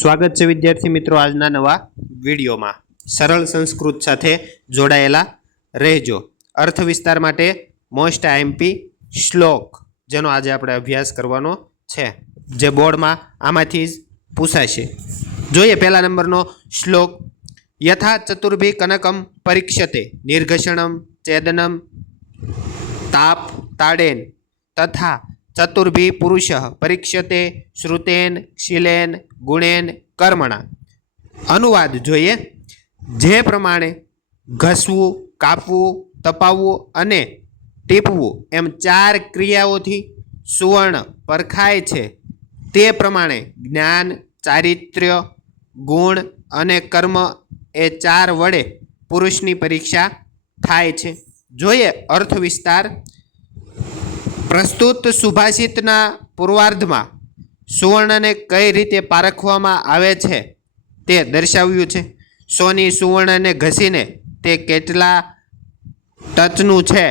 સ્વાગત છે વિદ્યાર્થી મિત્રો આજના નવા વિડીયોમાં। સરળ સંસ્કૃત સાથે જોડાયેલા રહેજો। અર્થ વિસ્તાર માટે મોસ્ટ આઈએમપી શ્લોક જેનો આજે આપણે અભ્યાસ કરવાનો છે, જે બોર્ડમાં આમાંથી જ પૂછાશે। જોઈએ પહેલા નંબરનો શ્લોક। યથા ચતુર્ભી કનકમ પરીક્ષતે નિર્ઘષણમ ચેદનમ તાપ તાડેન તથા ચતુર્ભી પુરુષ પરીક્ષતે શ્રુતેન શીલેન ગુણેન કર્મણા। અનુવાદ જોઈએ। જે પ્રમાણે ઘસવું, કાપવું, તપાવવું અને ટીપવું એમ 4 ક્રિયાઓથી સુવર્ણ પરખાય છે, તે પ્રમાણે જ્ઞાન, ચારિત્ર્ય, ગુણ અને કર્મ એ 4 વડે પુરુષની પરીક્ષા થાય છે। જોઈએ અર્થ વિસ્તાર। પ્રસ્તુત સુભાષિતના પૂર્વાર્ધમાં સુવર્ણને કઈ રીતે પારખવામાં આવે છે તે દર્શાવ્યું છે। સોની સુવર્ણને ઘસીને તે કેટલા ટચનું છે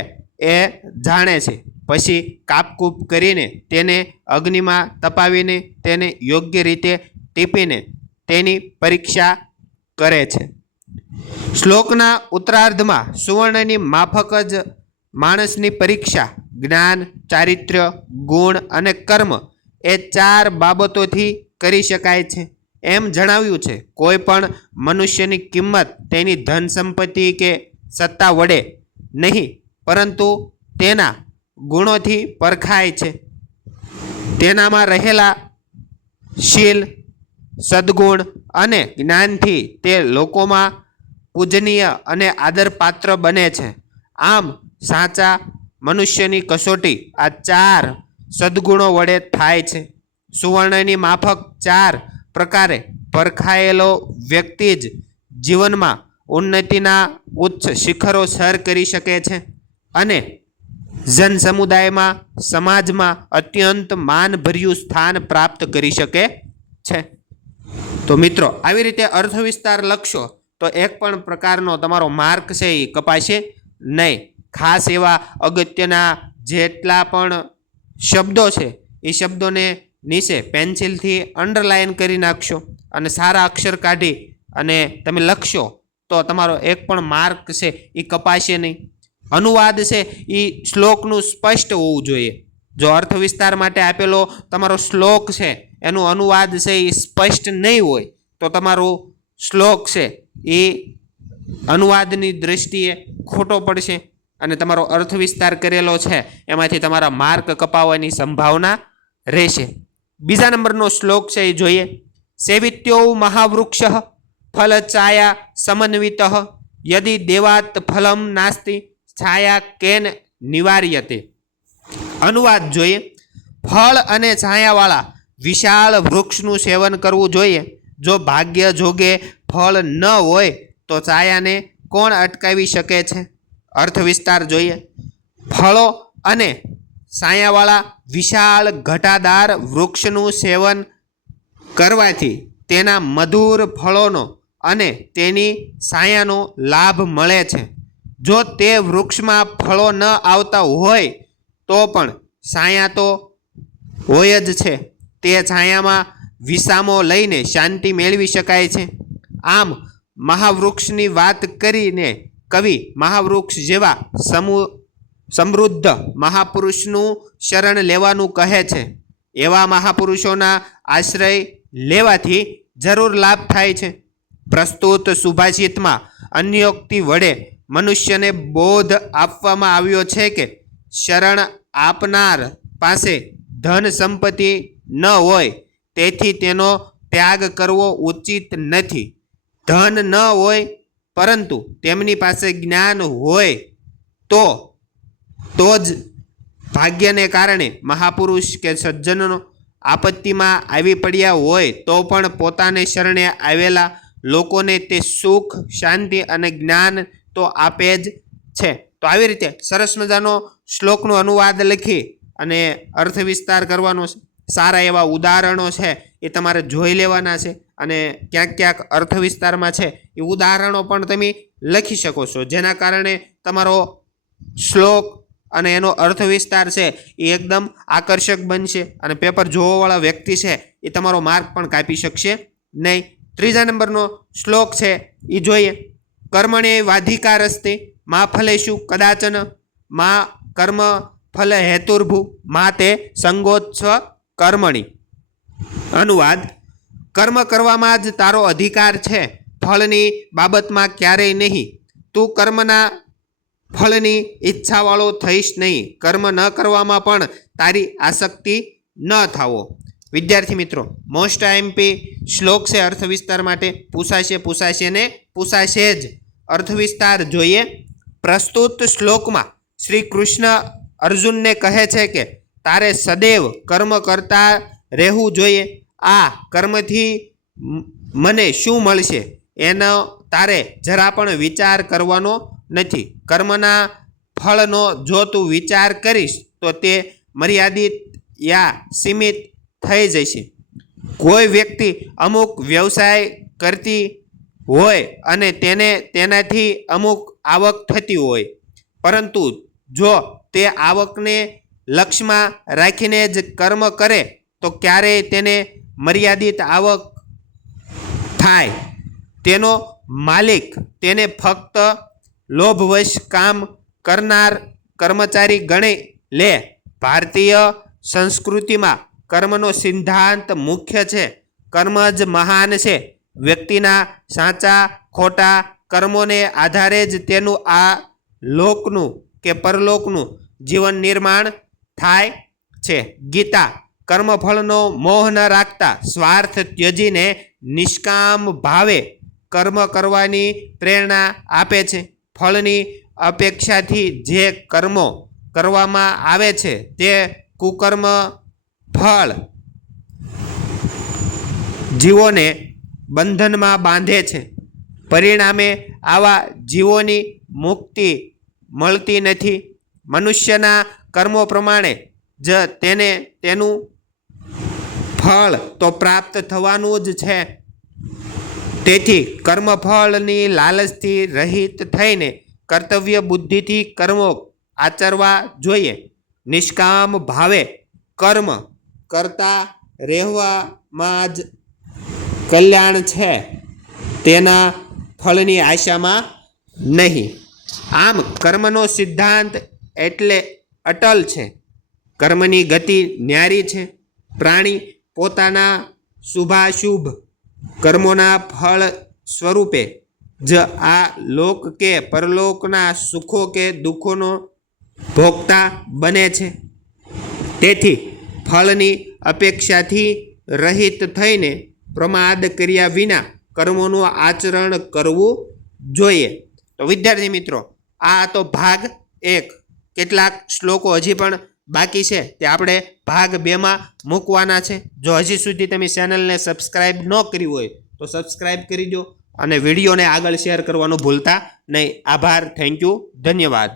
એ જાણે છે, પછી કાપકૂપ કરીને તેને અગ્નિમાં તપાવીને તેને યોગ્ય રીતે ટીપીને તેની પરીક્ષા કરે છે। શ્લોકના ઉત્તરાર્ધમાં સુવર્ણની માફક જ માણસની પરીક્ષા જ્ઞાન, ચારિત્ર્ય, ગુણ અને કર્મ એ 4 બાબતોથી કરી શકાય છે એમ જણાવ્યું છે। કોઈ પણ મનુષ્યની કિંમત તેની ધન સંપત્તિ કે સત્તા વડે નહીં, પરંતુ તેના ગુણોથી પરખાય છે। તેનામાં રહેલા શીલ, સદ્ગુણ અને જ્ઞાનથી તે લોકોમાં પૂજનીય અને આદરપાત્ર બને છે। આમ સાચા મનુષ્યની કસોટી આ 4 સદ્ગુણો વડે થાય છે। સુવર્ણની માફક 4 પ્રકારે પરખાયેલો વ્યક્તિ જ જીવનમાં ઉન્નતિના ઉચ્ચ શિખરો સર કરી શકે છે અને જન સમુદાયમાં, સમાજમાં અત્યંત માનભર્યું સ્થાન પ્રાપ્ત કરી શકે છે। તો મિત્રો આવી રીતે અર્થ વિસ્તાર લખશો તો એક પણ પ્રકારનો તમારો માર્ક છે એ કપાશે નહીં। ખાસ એવા અગત્યના જેટલા પણ શબ્દો છે એ શબ્દોને નીચે પેન્સિલથી અંડરલાઇન કરી નાખશો અને સારા અક્ષર કાઢી અને તમે લખશો તો તમારો એક પણ માર્ક છે એ કપાશે નહીં। અનુવાદ છે એ શ્લોકનું સ્પષ્ટ હોવું જોઈએ। જો અર્થ વિસ્તાર માટે આપેલો તમારો શ્લોક છે એનું અનુવાદ છે એ સ્પષ્ટ નહીં હોય તો તમારો શ્લોક છે એ અનુવાદની દૃષ્ટિએ ખોટો પડશે અને તમારો અર્થ વિસ્તાર કરેલો છે એમાંથી તમારા માર્ક કપાવવાની સંભાવના રહેશે। બીજા નંબરનો શ્લોક છે એ જોઈએ। સેવિત્યો મહાવૃક્ષ ફલ છાયા સમન્વિત યદિ દેવાત ફલમ નાસ્તિ છાયા કેન નિવાર્યતે। અનુવાદ જોઈએ। ફળ અને છાયાવાળા વિશાળ વૃક્ષનું સેવન કરવું જોઈએ। જો ભાગ્ય જોગે ફળ ન હોય તો છાયાને કોણ અટકાવી શકે છે? અર્થ વિસ્તાર જોઈએ। ફળો અને છાયાવાળા વિશાળ ઘટાદાર વૃક્ષનું સેવન કરવાથી તેના મધુર ફળોનો અને તેની છાયાનો લાભ મળે છે। જો તે વૃક્ષમાં ફળો ન આવતા હોય તો પણ છાયા તો હોય જ છે। તે છાયામાં વિસામો લઈને શાંતિ મેળવી શકાય છે। આમ મહાવૃક્ષની વાત કરીને કવિ મહાવૃક્ષ જેવા સમૃદ્ધ મહાપુરુષનું શરણ લેવાનું કહે છે। એવા મહાપુરુષોના આશ્રય લેવાથી જરૂર લાભ થાય છે। પ્રસ્તુત સુભાષિતમાં અન્યોક્તિ વડે મનુષ્યને બોધ આપવામાં આવ્યો છે કે શરણ આપનાર પાસે ધન સંપત્તિ ન હોય, તેથી તેનો ત્યાગ કરવો ઉચિત નથી। ધન ન હોય પરંતુ તેમની પાસે જ્ઞાન હોય તો જ ભાગ્યને કારણે મહાપુરુષ કે સજ્જનનો આપત્તિમાં આવી પડ્યા હોય તો પણ પોતાને શરણે આવેલા લોકોને તે સુખ, શાંતિ અને જ્ઞાન તો આપે જ છે। તો આવી રીતે સરસ મજાનો શ્લોકનો અનુવાદ લખી અને અર્થ વિસ્તાર કરવાનો છે। સારા એવા ઉદાહરણો છે એ તમારે જોઈ લેવાના છે અને ક્યાંક ક્યાંક અર્થ વિસ્તારમાં છે એ ઉદાહરણો પણ તમે લખી શકો છો, જેના કારણે તમારો શ્લોક અને એનો અર્થ વિસ્તાર છે એ એકદમ આકર્ષક બનશે અને પેપર જોવાવાળા વ્યક્તિ છે એ તમારો માર્ક પણ કાપી શકશે નહીં. ત્રીજા નંબરનો શ્લોક છે એ જોઈએ. કર્મણે વાધિકારસ્તે મા ફલેષુ કદાચન મા કર્મ ફલ હેતુર્ભુ મા તે સંગોત્સવ કર્મણી. અનુવાદ: કર્મ કરવામાં જ તારો અધિકાર છે, ફળની બાબતમાં ક્યારેય નહીં. તું કર્મના ફળની ઈચ્છાવાળો થઈશ નહીં. કર્મ ન કરવામાં પણ તારી આસક્તિ ન થાવો. વિદ્યાર્થી મિત્રો, મોસ્ટ આઈએમપી શ્લોક છે અર્થ વિસ્તાર માટે. પૂછાશે ને પૂછાશે જ. અર્થ વિસ્તાર જોઈએ. પ્રસ્તુત શ્લોકમાં શ્રી કૃષ્ણ અર્જુનને કહે છે કે તારે સદૈવ કર્મ કરતા રહેવું જોઈએ. આ કર્મથી મને શું મળશે એનો તારે જરા પણ વિચાર કરવાનો નથી. કર્મના ફળનો જો તું વિચાર કરીશ તો તે મર્યાદિત યા સીમિત થઈ જશે. કોઈ વ્યક્તિ અમુક વ્યવસાય કરતી હોય અને તેને તેનાથી અમુક આવક થતી હોય, પરંતુ જો તે આવકને લક્ષ્યમાં રાખીને જ કર્મ કરે તો ક્યારેય તેને મર્યાદિત આવક થાય. તેનો માલિક તેને ફક્ત લોભવશ કામ કરનાર કર્મચારી ગણી લે. ભારતીય સંસ્કૃતિમાં કર્મનો સિદ્ધાંત મુખ્ય છે. કર્મ જ મહાન છે. વ્યક્તિના સાચા ખોટા કર્મોને આધારે જ તેનું આ લોકનું કે પરલોકનું જીવન નિર્માણ થાય છે. ગીતા કર્મફળનો મોહ ન રાખતા સ્વાર્થ ત્યજીને નિષ્કામ ભાવે કર્મ કરવાની પ્રેરણા આપે છે. ફળની અપેક્ષાથી જે કર્મો કરવામાં આવે છે તે કુકર્મ ફળ જીવોને બંધનમાં બાંધે છે. પરિણામે આવા જીવોની મુક્તિ મળતી નથી. મનુષ્યના કર્મો પ્રમાણે જ તેને તેનું ફળ તો પ્રાપ્ત થવાનું જ છે. તેથી કર્મફળની લાલચથી રહિત થઈને કર્તવ્ય બુદ્ધિથી કર્મો આચરવા જોઈએ. નિષ્કામ ભાવે કર્મ કરતા રહેવામાં જ કલ્યાણ છે, તેના ફળની આશામાં નહીં. આમ કર્મનો સિદ્ધાંત એટલે અટલ છે. કર્મની ગતિ ન્યારી છે. પ્રાણી પોતાના શુભાશુભ કર્મોના ફળ સ્વરૂપે જ આ લોક કે પરલોકના સુખો કે દુઃખોનો ભોગતા બને છે. તેથી ફળની અપેક્ષાથી રહિત થઈને પ્રમાદ કર્યા વિના કર્મોનું આચરણ કરવું જોઈએ. તો વિદ્યાર્થી મિત્રો, આ તો ભાગ 1. કેટલાક શ્લોકો હજી પણ બાકી છે તે આપણે ભાગ 2માં મૂકવાના છે. જો હજી સુધી તમે ચેનલને સબસ્ક્રાઈબ ન કરી હોય તો સબસ્ક્રાઈબ કરી દો અને વિડીયોને આગળ શેર કરવાનું ભૂલતા નહીં. આભાર. Thank you. ધન્યવાદ.